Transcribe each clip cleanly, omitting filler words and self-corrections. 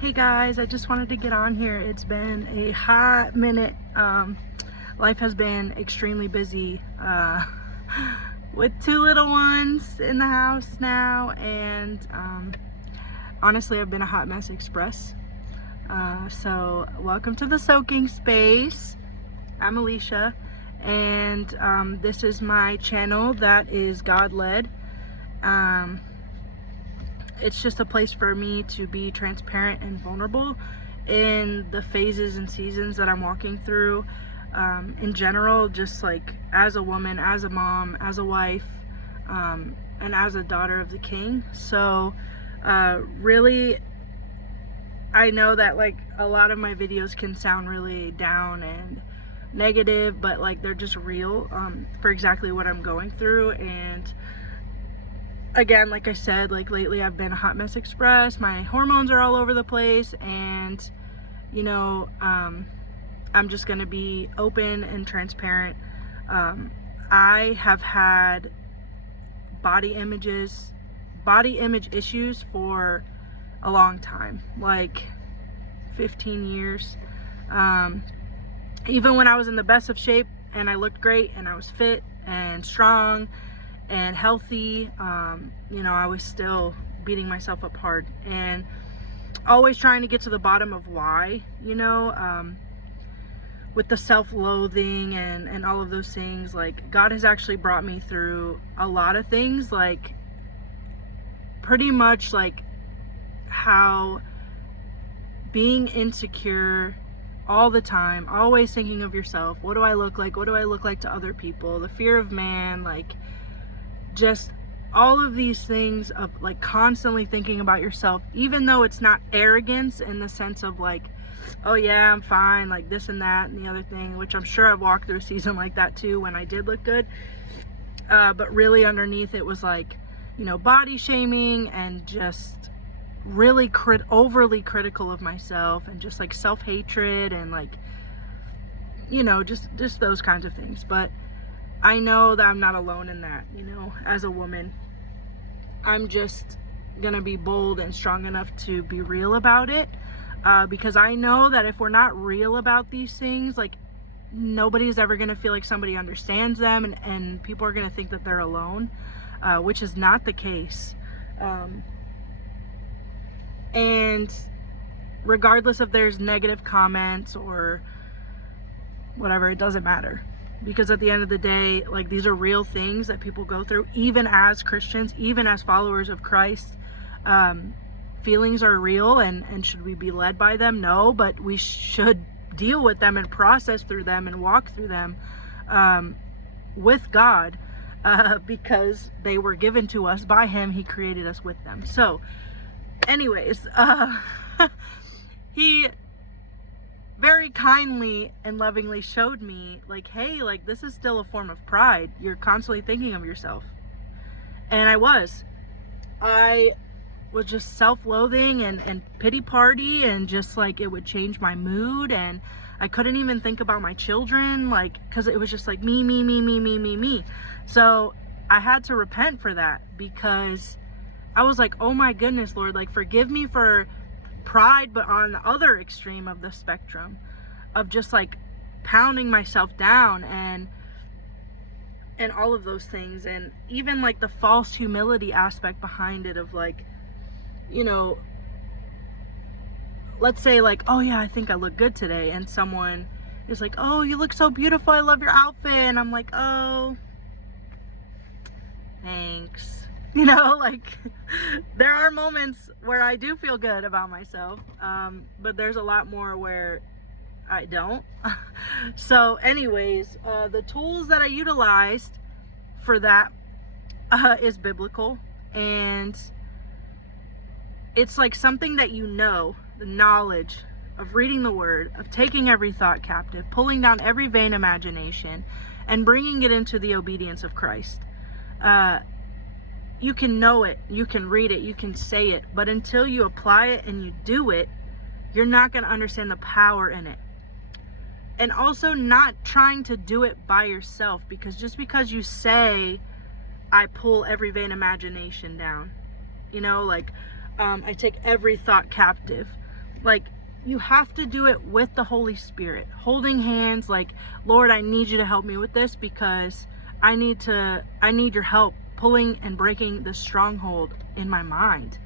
Hey guys, I just wanted to get on here. It's been a hot minute. Life has been extremely busy with two little ones in the house now, and honestly I've been a hot mess express. So welcome to the soaking space. I'm Alicia, and this is my channel that is God-led. It's just a place for me to be transparent and vulnerable in the phases and seasons that I'm walking through, in general, just like as a woman, as a mom, as a wife, and as a daughter of the King. So really, I know that like a lot of my videos can sound really down and negative, but like they're just real for exactly what I'm going through. And again, like I said, like lately I've been a hot mess express. My hormones are all over the place, and you know, I'm just gonna be open and transparent. I have had body image issues for a long time, like 15 years. Even when I was in the best of shape and I looked great and I was fit and strong and healthy, you know, I was still beating myself up hard and always trying to get to the bottom of why, you know, with the self-loathing and all of those things. Like, God has actually brought me through a lot of things, like pretty much like how being insecure all the time, always thinking of yourself, what do I look like, what do I look like to other people, the fear of man, like just all of these things of like constantly thinking about yourself, even though it's not arrogance in the sense of like, oh yeah, I'm fine, like this and that and the other thing, which I'm sure I've walked through a season like that too when I did look good, but really underneath it was like, you know, body shaming and just really overly critical of myself, and just like self-hatred and like, you know, just those kinds of things. But I know that I'm not alone in that, you know. As a woman, I'm just gonna be bold and strong enough to be real about it, because I know that if we're not real about these things, like nobody's ever gonna feel like somebody understands them, and people are gonna think that they're alone, which is not the case. And regardless if there's negative comments or whatever, it doesn't matter. Because at the end of the day, like, these are real things that people go through, even as Christians, even as followers of Christ. Feelings are real, and should we be led by them? No, but we should deal with them and process through them and walk through them with God, because they were given to us by Him. He created us with them. So anyways, He very kindly and lovingly showed me like, hey, like this is still a form of pride. You're constantly thinking of yourself. And I was just self-loathing and pity party, and just like it would change my mood, and I couldn't even think about my children, like, because it was just like me. So I had to repent for that, because I was like, oh my goodness, Lord, like forgive me for pride, but on the other extreme of the spectrum of just like pounding myself down and all of those things. And even like the false humility aspect behind it of like, you know, let's say like, oh yeah, I think I look good today, and someone is like, oh, you look so beautiful, I love your outfit, and I'm like, oh, thanks. You know, like there are moments where I do feel good about myself, but there's a lot more where I don't. So anyways, the tools that I utilized for that is biblical, and it's like something that, you know, the knowledge of reading the word, of taking every thought captive, pulling down every vain imagination, and bringing it into the obedience of Christ. You can know it, you can read it, you can say it, but until you apply it and you do it, you're not going to understand the power in it. And also not trying to do it by yourself, because just because you say, I pull every vain imagination down, you know, like I take every thought captive, Like, you have to do it with the Holy Spirit, holding hands, like, Lord, I need you to help me with this, because I need your help pulling and breaking the stronghold in my mind.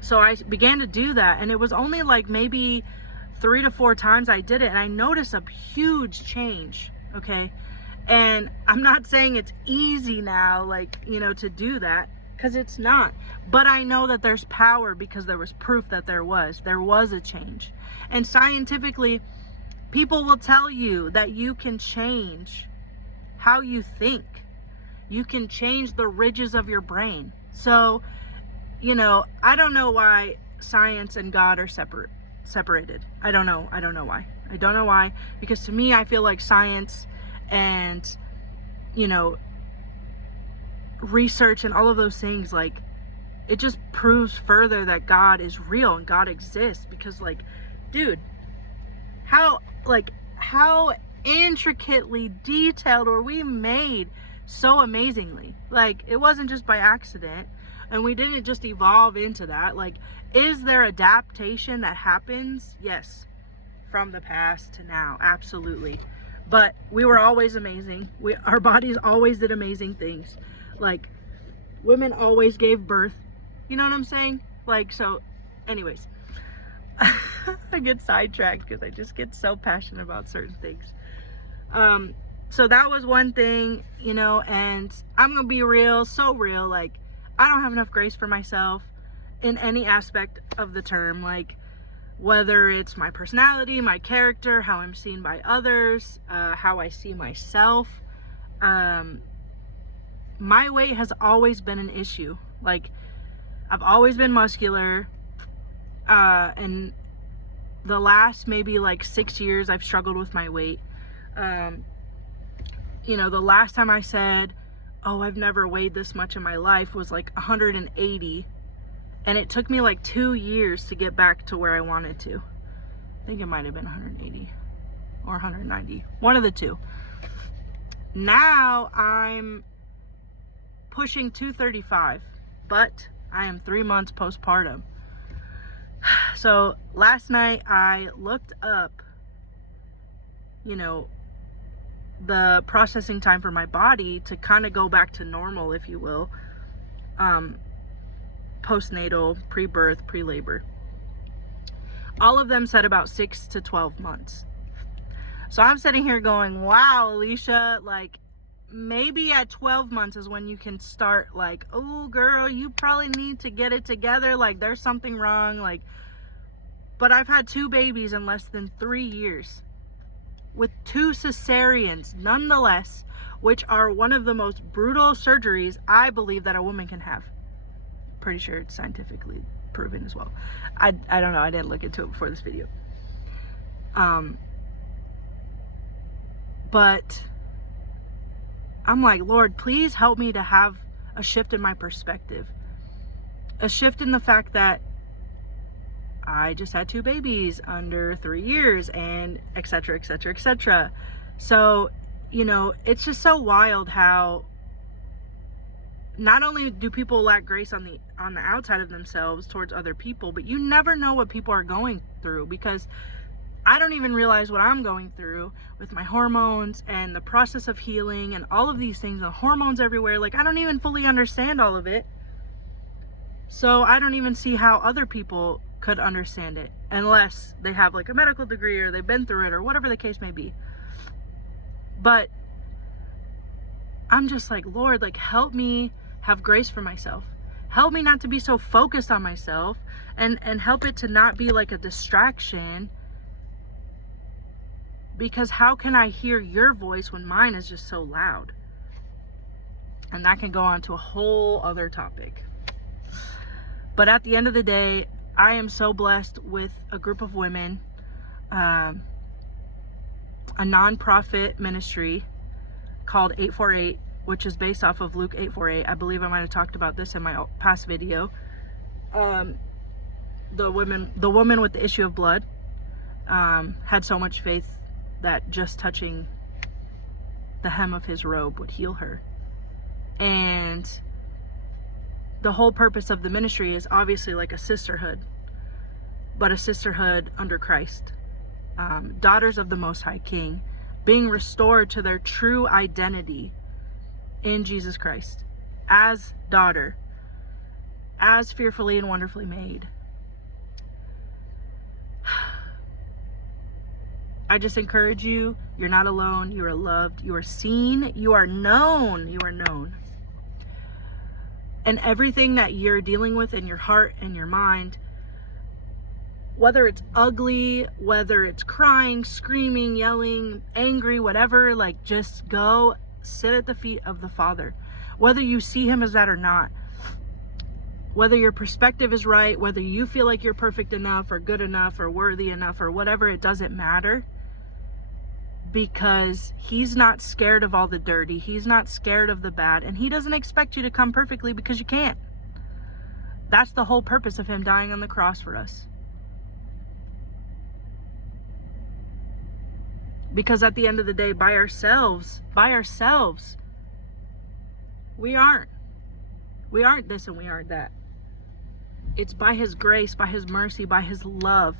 So I began to do that, and it was only like maybe 3 to 4 times I did it, and I noticed a huge change. Okay. And I'm not saying it's easy now, like, to do that, because it's not. But I know that there's power, because there was proof that there was a change. And scientifically, people will tell you that you can change how you think. You can change the ridges of your brain. So, I don't know why science and God are separated. I don't know why. Because to me, I feel like science and, research and all of those things, like, it just proves further that God is real and God exists. Because, like, dude, how intricately detailed were we made so amazingly? Like, it wasn't just by accident, and we didn't just evolve into that. Like, is there adaptation that happens? Yes, from the past to now, absolutely. But we were always amazing. Our bodies always did amazing things. Like, women always gave birth. You know what I'm saying? Like, so anyways, I get sidetracked because I just get so passionate about certain things. So that was one thing, and I'm gonna be real, so real. Like, I don't have enough grace for myself in any aspect of the term. Like, whether it's my personality, my character, how I'm seen by others, how I see myself. My weight has always been an issue. Like, I've always been muscular, and the last maybe like 6 years I've struggled with my weight. The last time I said, oh, I've never weighed this much in my life, was like 180, and it took me like 2 years to get back to where I wanted to. I think it might have been 180 or 190, one of the two. Now I'm pushing 235, but I am 3 months postpartum. So last night I looked up, the processing time for my body to kind of go back to normal, if you will, postnatal, pre-birth, pre-labor. All of them said about 6 to 12 months. So I'm sitting here going, wow, Alicia, like, maybe at 12 months is when you can start, like, oh girl, you probably need to get it together, like, there's something wrong. Like, but I've had 2 babies in less than 3 years, with 2 cesareans nonetheless, which are one of the most brutal surgeries I believe that a woman can have. Pretty sure it's scientifically proven as well. I don't know, I didn't look into it before this video. But I'm like, Lord, please help me to have a shift in my perspective. A shift in the fact that I just had 2 babies under 3 years, and etc., etc., etc. So, it's just so wild how not only do people lack grace on the outside of themselves towards other people, but you never know what people are going through, because I don't even realize what I'm going through with my hormones and the process of healing and all of these things, the hormones everywhere. Like, I don't even fully understand all of it. So I don't even see how other people could understand it unless they have like a medical degree or they've been through it or whatever the case may be. But I'm just like, Lord, like, help me have grace for myself. Help me not to be so focused on myself, and help it to not be like a distraction. Because how can I hear your voice when mine is just so loud? And that can go on to a whole other topic. But at the end of the day, I am so blessed with a group of women, a nonprofit ministry called 848, which is based off of Luke 8:48. I believe I might have talked about this in my past video. The woman with the issue of blood had so much faith that just touching the hem of his robe would heal her. And the whole purpose of the ministry is obviously like a sisterhood. but a sisterhood under Christ. Daughters of the Most High King, being restored to their true identity in Jesus Christ, as daughter, as fearfully and wonderfully made. I just encourage you, you're not alone, you are loved, you are seen, you are known, you are known. And everything that you're dealing with in your heart and your mind, whether it's ugly, whether it's crying, screaming, yelling, angry, whatever, like, just go sit at the feet of the Father. Whether you see him as that or not, whether your perspective is right, whether you feel like you're perfect enough or good enough or worthy enough or whatever, it doesn't matter. Because he's not scared of all the dirty. He's not scared of the bad. And he doesn't expect you to come perfectly, because you can't. That's the whole purpose of him dying on the cross for us. Because at the end of the day, by ourselves, we aren't this and we aren't that. It's by his grace, by his mercy, by his love.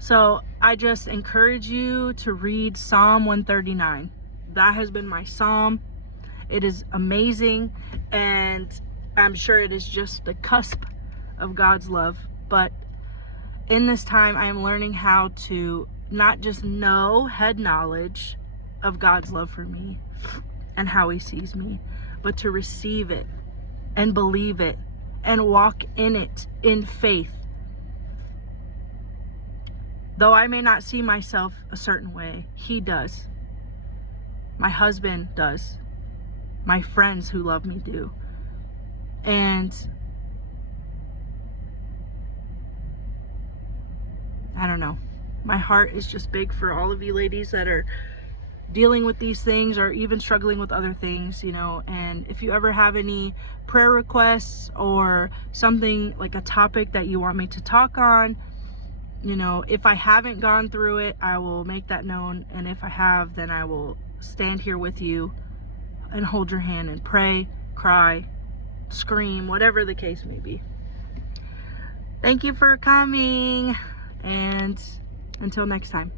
So I just encourage you to read Psalm 139. That has been my psalm. It is amazing, and I'm sure it is just the cusp of God's love. But in this time, I am learning how to not just know head knowledge of God's love for me and how he sees me, but to receive it and believe it and walk in it in faith. Though I may not see myself a certain way, he does. My husband does. My friends who love me do. And I don't know. My heart is just big for all of you ladies that are dealing with these things or even struggling with other things, you know. And if you ever have any prayer requests or something like a topic that you want me to talk on, you know, if I haven't gone through it, I will make that known. And if I have, then I will stand here with you and hold your hand and pray, cry, scream, whatever the case may be. Thank you for coming, and until next time.